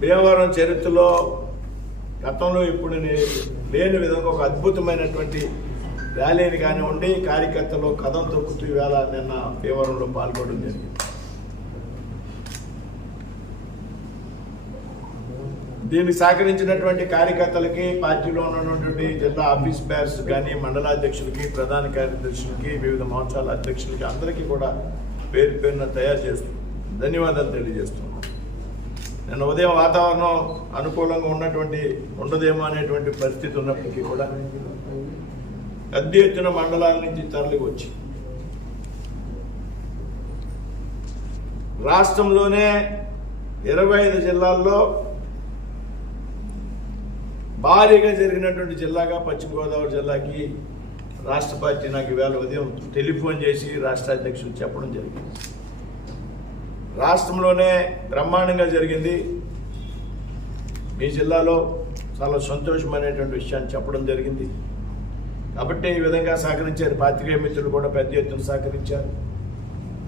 భీమవరం చరిత్రలో గతంలో ఇప్పుడు లేని విధంగా ఒక అద్భుతమైనటువంటి ర్యాలీని కానివ్వండి కార్యకర్తలు కథం తొక్కుతూ ఈవేళ నిన్న భీమవరంలో పాల్గొనడం జరిగింది. దీన్ని సహకరించినటువంటి కార్యకర్తలకి పార్టీలో ఉన్నటువంటి జిల్లా ఆఫీస్ బేర్స్ కానీ మండలాధ్యక్షులకి ప్రధాన కార్యదర్శులకి వివిధ మహోత్సవాల అధ్యక్షులకి అందరికీ కూడా పేరు పేరున తయారు చేస్తూ ధన్యవాదాలు తెలియజేస్తున్నాం. నిన్న ఉదయం వాతావరణం అనుకూలంగా ఉన్నటువంటి ఉండదేమో అనేటువంటి పరిస్థితి ఉన్నప్పటికీ కూడా పెద్ద ఎత్తున మండలాల నుంచి తరలి వచ్చి రాష్ట్రంలోనే ఇరవై ఐదు జిల్లాల్లో భారీగా జరిగినటువంటి జిల్లాగా పశ్చిమ గోదావరి జిల్లాకి రాష్ట్ర పార్టీ నాకు ఈవేళ ఉదయం టెలిఫోన్ చేసి రాష్ట్ర అధ్యక్షులు చెప్పడం జరిగింది. రాష్ట్రంలోనే బ్రహ్మాండంగా జరిగింది. మీ జిల్లాలో చాలా సంతోషమైనటువంటి విషయాన్ని చెప్పడం జరిగింది. కాబట్టి ఈ విధంగా సహకరించారు. పాత్రికేయ మిత్రులు కూడా పెద్ద ఎత్తున సహకరించారు.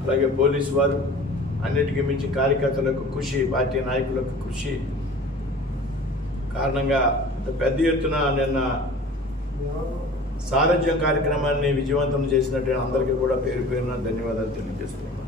అలాగే పోలీసు వారు అన్నిటికీ మించి కార్యకర్తలకు కృషి పార్టీ నాయకులకు కృషి కారణంగా పెద్ద ఎత్తున నిన్న సారథ్యం కార్యక్రమాన్ని విజయవంతం చేసినట్టు అందరికీ కూడా పేరు పేరున ధన్యవాదాలు తెలియజేస్తున్నాను.